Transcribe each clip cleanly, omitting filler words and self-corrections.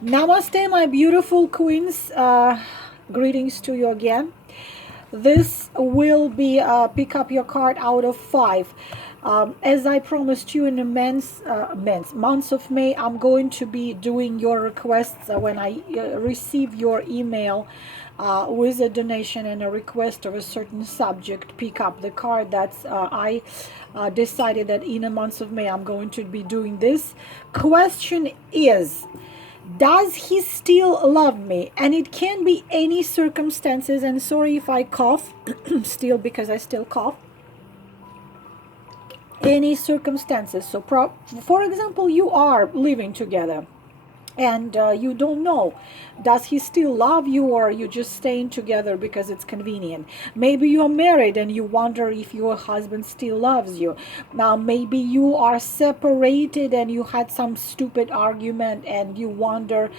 Namaste, my beautiful queens. Greetings to you again. This will be pick up your card out of 5. As I promised you in the months of May, I'm going to be doing your requests when I receive your email with a donation and a request of a certain subject. Pick up the card. That's I decided that in the months of May I'm going to be doing this. Question is, does he still love me? And it can be any circumstances. And sorry if I cough still, because I still cough. Any circumstances. So for example, you are living together and you don't know, does he still love you, or are you just staying together because it's convenient? Maybe you're married and you wonder if your husband still loves you. Now maybe you are separated and you had some stupid argument and you wonder,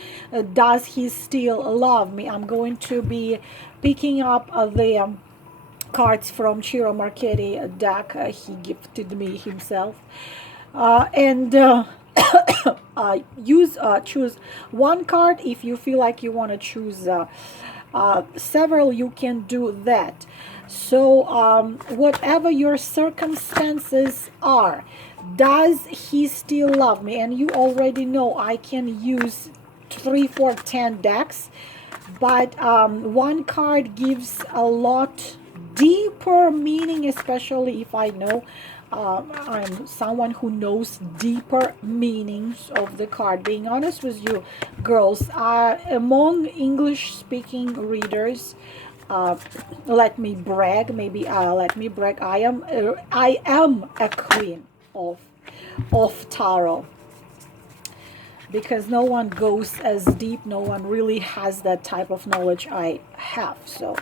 does he still love me? I'm going to be picking up the cards from Ciro Marchetti deck he gifted me himself, and choose one card. If you feel like you want to choose several, you can do that. So whatever your circumstances are, does he still love me? And you already know I can use 3, 4, 10 decks, but one card gives a lot deeper meaning, especially if I know I'm someone who knows deeper meanings of the card. Being honest with you, girls, among English speaking readers, let me brag, I am a queen of tarot, because no one goes as deep, no one really has that type of knowledge I have. So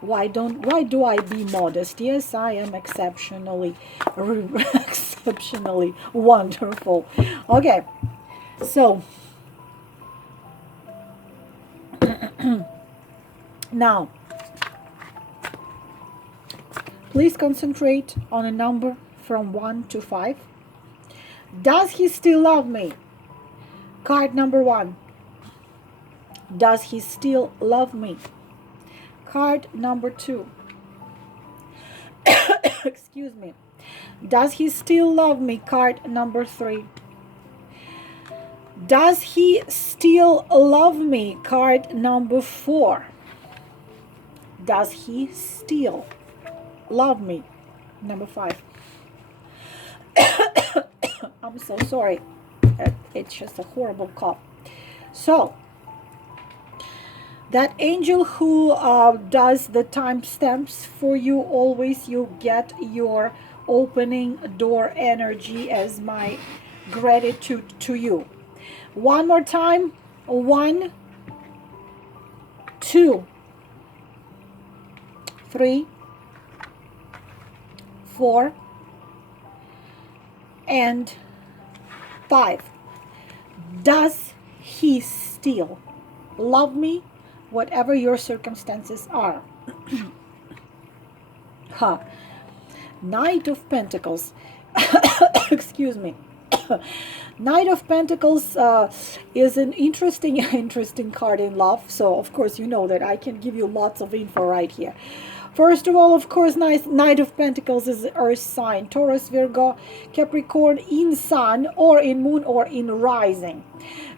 why do I be modest? Yes, I am exceptionally exceptionally wonderful. Okay, so now please concentrate on a number from 1 to 5. Does he still love me? Card number 1. Does he still love me? Card number 2. Excuse me. Does he still love me? Card number 3. Does he still love me? Card number 4. Does he still love me? Number 5. I'm so sorry. It's just a horrible cough. So that angel who does the timestamps for you, always you get your opening door energy as my gratitude to you. One more time. 1, 2, 3, 4, and 5. Does he still love me? Whatever your circumstances are. Knight of Pentacles. Excuse me. Knight of Pentacles is an interesting card in love. So of course you know that I can give you lots of info right here. First of all, of course, Knight of Pentacles is the earth sign. Taurus, Virgo, Capricorn, in sun or in moon or in rising.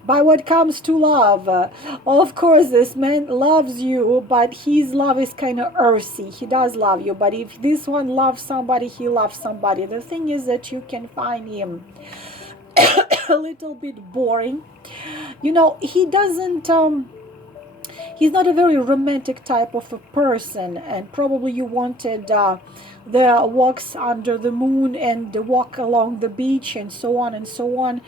By what comes to love, of course, this man loves you, but his love is kind of earthy. He does love you, but if this one loves somebody, he loves somebody. The thing is that you can find him a little bit boring. You know, he doesn't... he's not a very romantic type of a person, and probably you wanted the walks under the moon and the walk along the beach and so on and so on,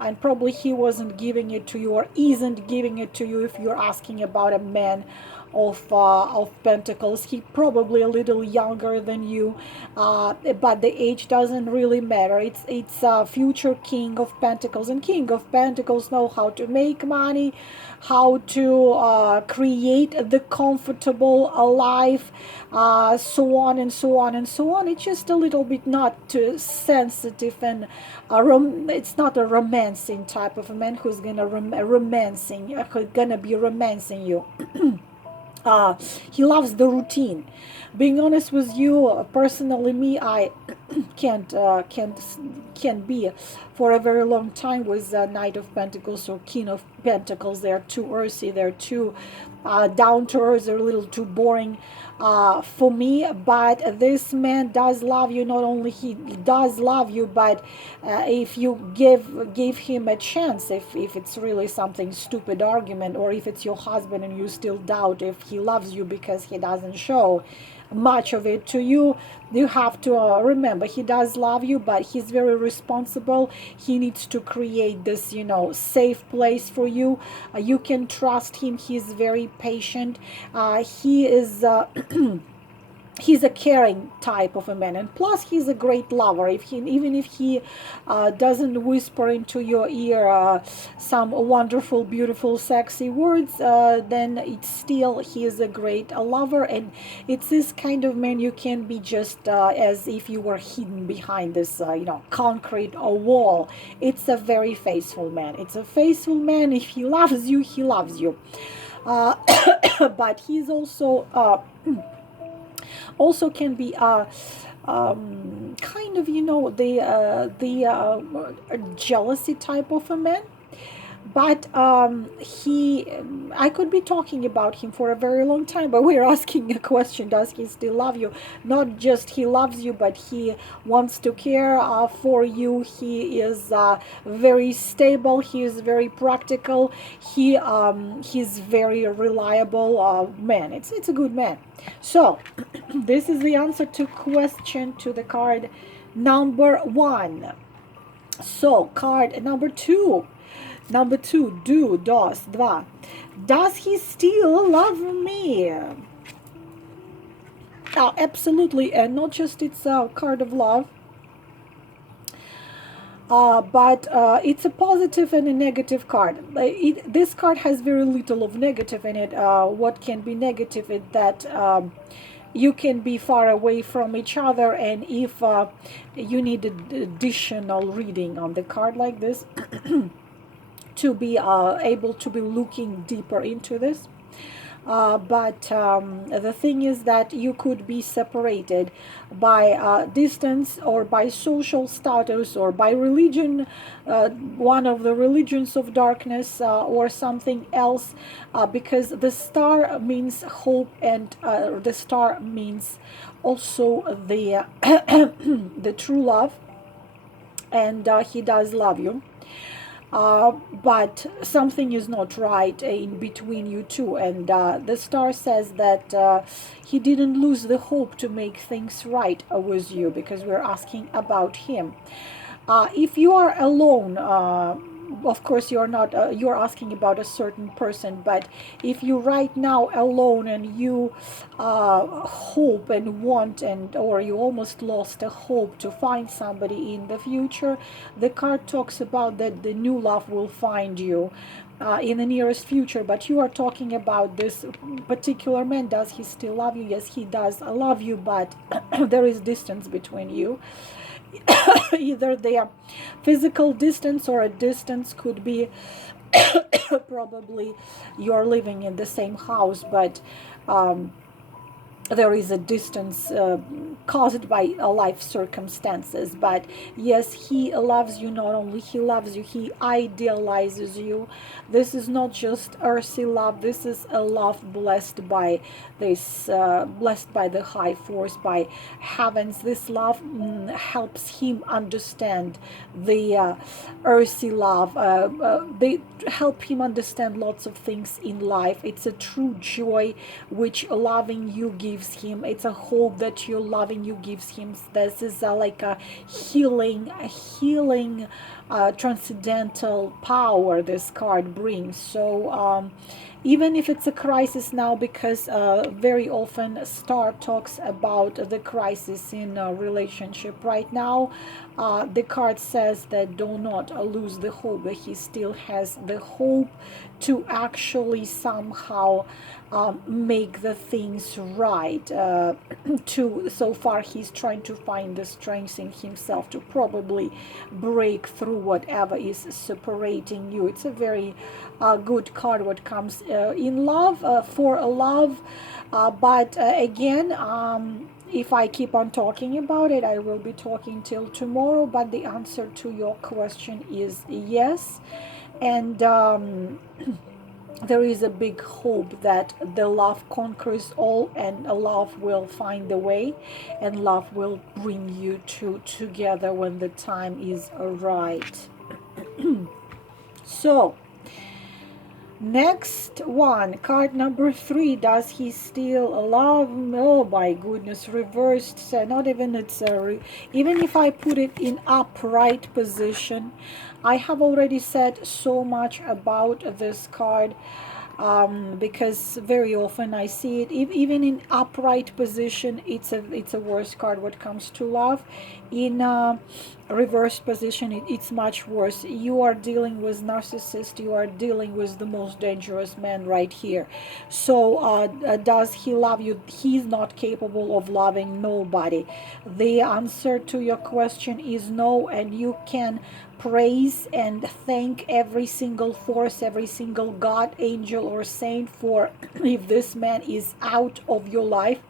and probably he wasn't giving it to you or isn't giving it to you if you're asking about a man of Pentacles. He probably a little younger than you, but the age doesn't really matter. It's a future King of Pentacles, and King of Pentacles know how to make money, how to create the comfortable life, so on and so on and so on. It's just a little bit not too sensitive, and it's not a romancing type of a man who's gonna who's gonna be romancing you. uh, he loves the routine. Being honest with you, personally, me, I can't be for a very long time with Knight of Pentacles or King of Pentacles. They're too earthy. They're too down to earth. They're a little too boring for me. But this man does love you. Not only he does love you, but if you give him a chance, if it's really something stupid argument, or if it's your husband and you still doubt if he loves you because he doesn't show much of it to you, you have to remember he does love you, but he's very responsible. He needs to create this, safe place for you. You can trust him. He's very patient. He is he's a caring type of a man, and plus he's a great lover. Even if he doesn't whisper into your ear some wonderful, beautiful, sexy words, then it's still he is a great lover. And it's this kind of man you can be just as if you were hidden behind this concrete wall. It's a very faithful man. It's a faithful man. If he loves you, he loves you. But he's also can be kind of the jealousy type of a man. But I could be talking about him for a very long time, but we're asking a question: does he still love you? Not just he loves you, but he wants to care for you. He is very stable. He is very practical. He's very reliable man. It's a good man. So this is the answer to the card number 1. So card number 2. Does he still love me? Absolutely, and not just it's a card of love, but it's a positive and a negative card. This card has very little of negative in it. What can be negative is that you can be far away from each other, and if you need additional reading on the card like this, to be able to be looking deeper into this. But the thing is that you could be separated by distance, or by social status, or by religion, one of the religions of darkness, or something else, because the star means hope, and the star means also the the true love, and he does love you. But something is not right in between you two, and the star says that he didn't lose the hope to make things right with you, because we're asking about him. If you are alone, of course you're not, you're asking about a certain person, but if you right now alone, and you hope and want, and or you almost lost a hope to find somebody in the future, the card talks about that the new love will find you in the nearest future. But you are talking about this particular man. Does he still love you? Yes, he does love you, but there is distance between you. Either the physical distance, or a distance could be probably you're living in the same house, but there is a distance caused by life circumstances. But yes, he loves you. Not only he loves you, he idealizes you. This is not just earthly love. This is a love blessed by this, blessed by the high force, by heavens. This love helps him understand the earthly love. They help him understand lots of things in life. It's a true joy which loving you gives him. It's a hope that you're loving you gives him. This is like a healing transcendental power this card brings. So even if it's a crisis now, because very often Star talks about the crisis in a relationship right now, the card says that do not lose the hope, that he still has the hope to actually somehow make the things right. To so far, he's trying to find the strength in himself to probably break through whatever is separating you. It's a very good card what comes in love, for a love, but again, if I keep on talking about it, I will be talking till tomorrow. But the answer to your question is yes. And there is a big hope that the love conquers all, and love will find the way, and love will bring you two together when the time is right. So next one, card number 3. Does he still love? Oh my goodness, reversed. So not even it's even if I put it in upright position, I have already said so much about this card, because very often I see it even in upright position. It's a worse card what comes to love. In reverse position, it's much worse. You are dealing with narcissist, you are dealing with the most dangerous man right here. So does he love you? He's not capable of loving nobody. The answer to your question is no, and you can praise and thank every single force, every single god, angel, or saint for if this man is out of your life.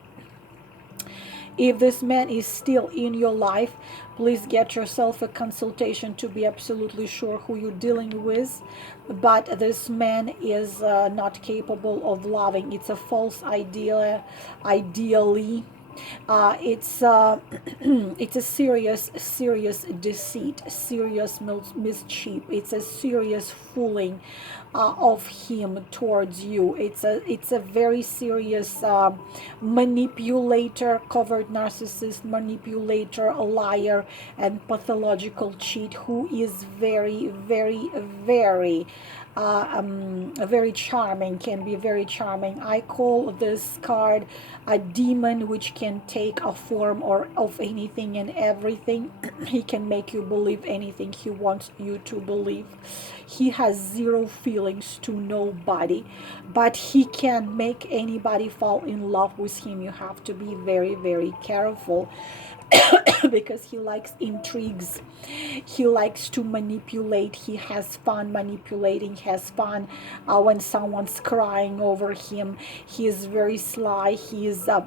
If this man is still in your life, please get yourself a consultation to be absolutely sure who you're dealing with. But this man is not capable of loving. It's a false idea, ideally. It's it's a serious deceit, serious mischief. It's a serious fooling of him towards you. It's a very serious manipulator, covert narcissist, manipulator, a liar, and pathological cheat who is very charming, can be very charming. I call this card a demon which can take a form or of anything and everything. He can make you believe anything he wants you to believe. He has zero feelings to nobody, but he can make anybody fall in love with him. You have to be very careful. Because he likes intrigues, he likes to manipulate, he has fun manipulating, has fun when someone's crying over him. He is very sly. He is a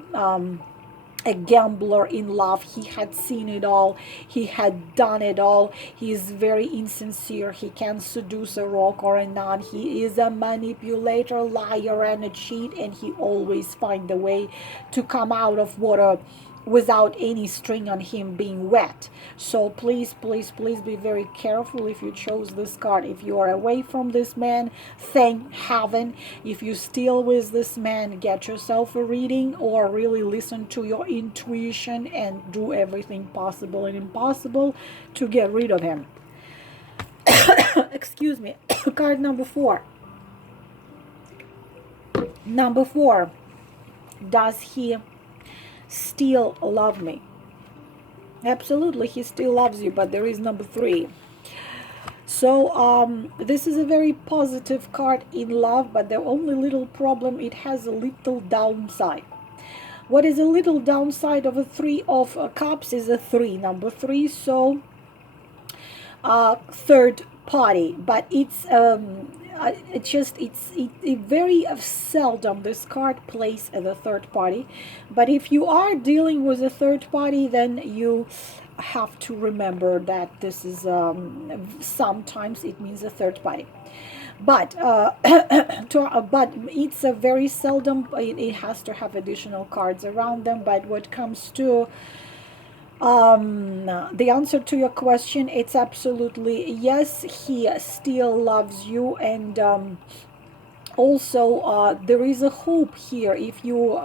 gambler in love. He had seen it all, he had done it all. He is very insincere. He can seduce a rock or a nun. He is a manipulator, liar, and a cheat, and he always finds a way to come out of water without any string on him being wet. So please be very careful if you chose this card. If you are away from this man, thank heaven. If you still with this man, get yourself a reading or really listen to your intuition and do everything possible and impossible to get rid of him. Excuse me. Card number 4. Number 4. Does he still love me? Absolutely, he still loves you, but there is number 3. So this is a very positive card in love, but the only little problem, it has a little downside. What is a little downside of a 3 of cups is a 3, number 3. So third party, but it's it very seldom this card plays as a third party. But if you are dealing with a third party, then you have to remember that this is sometimes it means a third party. But but it's a very seldom. It has to have additional cards around them. But what comes to the answer to your question, it's absolutely yes. He still loves you, and Also, there is a hope here. If you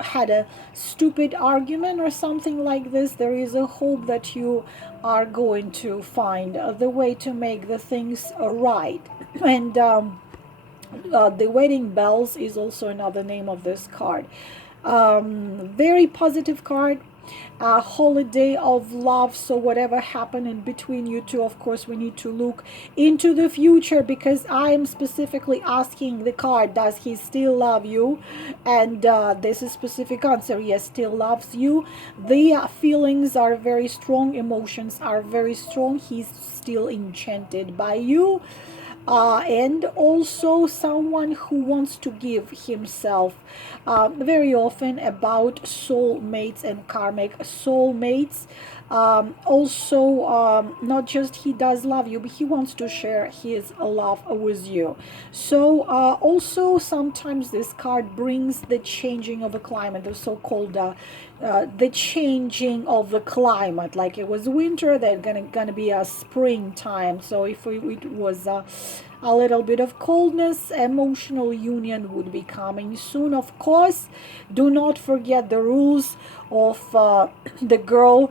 had a stupid argument or something like this, there is a hope that you are going to find the way to make the things right. And the wedding bells is also another name of this card. Very positive card. A holiday of love. So whatever happened in between you two, of course we need to look into the future, because I am specifically asking the card, does he still love you? And this is specific answer, yes, still loves you. The feelings are very strong, emotions are very strong, he's still enchanted by you. And also someone who wants to give himself, very often about soulmates and karmic soulmates. Also, not just he does love you, but he wants to share his love with you. So also sometimes this card brings the changing of a climate, the so-called the changing of the climate. Like it was winter, then gonna be a springtime. So if it was a little bit of coldness, emotional union would be coming soon. Of course, do not forget the rules of the girl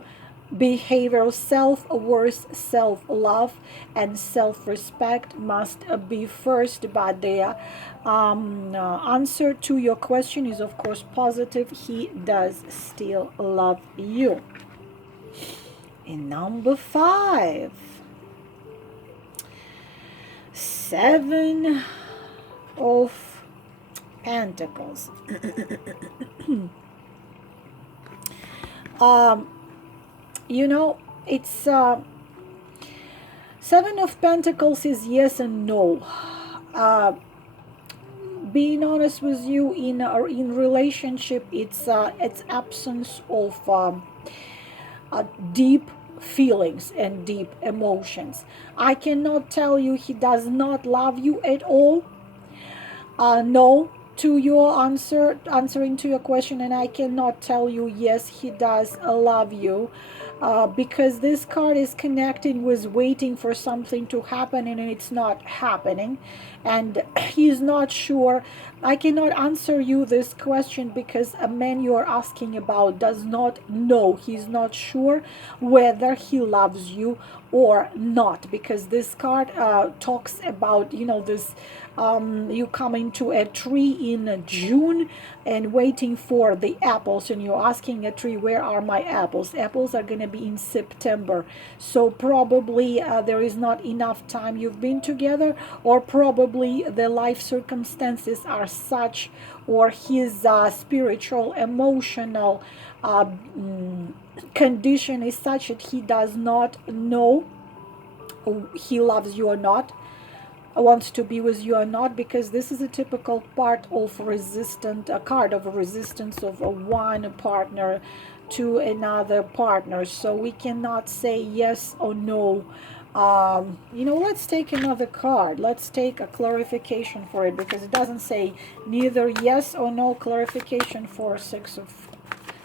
behavior. Self-worth, self-love, and self-respect must be first. But the answer to your question is of course positive. He does still love you. In number 5, 7 of Pentacles. You know, it's 7 of Pentacles is yes and no. Being honest with you, in relationship, it's absence of deep feelings and deep emotions. I cannot tell you he does not love you at all. No to your answering to your question, and I cannot tell you yes he does love you, because this card is connecting with waiting for something to happen and it's not happening, and he's not sure. I cannot answer you this question because a man you are asking about does not know. He's not sure whether he loves you or not, because this card talks about, you know, this you coming to a tree in June and waiting for the apples, and you're asking a tree, where are my apples? Apples are going to be in September. So probably there is not enough time you've been together, or probably the life circumstances are such, or his spiritual, emotional condition is such that he does not know he loves you or not, wants to be with you or not, because this is a typical part of resistant, a card of resistance of one partner to another partner. So we cannot say yes or no. You know, let's take another card. Let's take a clarification for it, because it doesn't say neither yes or no. Clarification for 6 of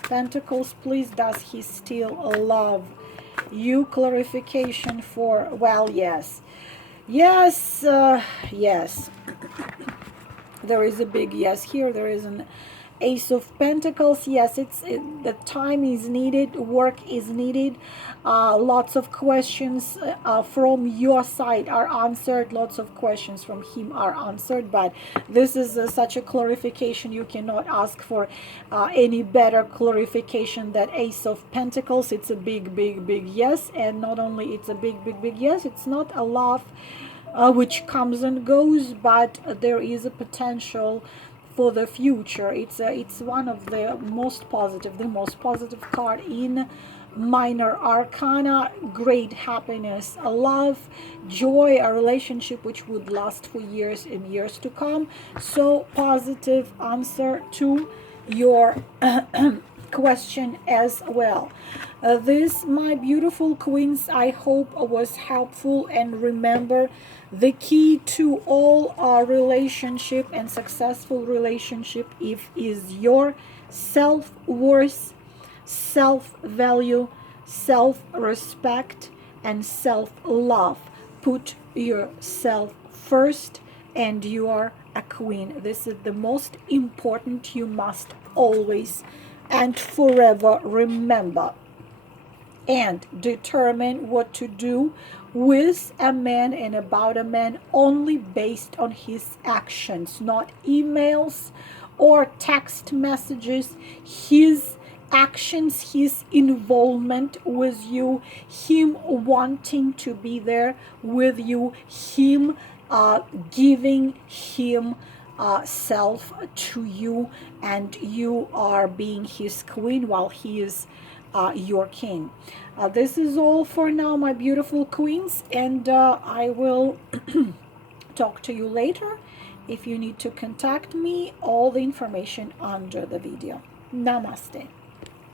Pentacles, please. Does he still love you? Clarification for, well, yes. Yes, yes. There is a big yes here. There is an Ace of Pentacles. Yes, the time is needed, work is needed. Lots of questions from your side are answered. Lots of questions from him are answered. But this is such a clarification. You cannot ask for any better clarification than Ace of Pentacles. It's a big, big, big yes. And not only it's a big, big, big yes, it's not a love which comes and goes, but there is a potential for the future. It's one of the most positive card in minor arcana. Great happiness, a love, joy, a relationship which would last for years and years to come. So positive answer to your question as well. This, my beautiful queens, I hope was helpful. And remember, the key to all our relationship and successful relationship is your self-worth, self-value, self-respect, and self-love. Put yourself first and you are a queen. This is the most important. You must always and forever remember and determine what to do with a man and about a man only based on his actions, not emails or text messages. His actions, his involvement with you, him wanting to be there with you, him giving him self to you, and you are being his queen while he is your king. This is all for now, my beautiful queens, and I will talk to you later. If you need to contact me, all the information under the video. Namaste.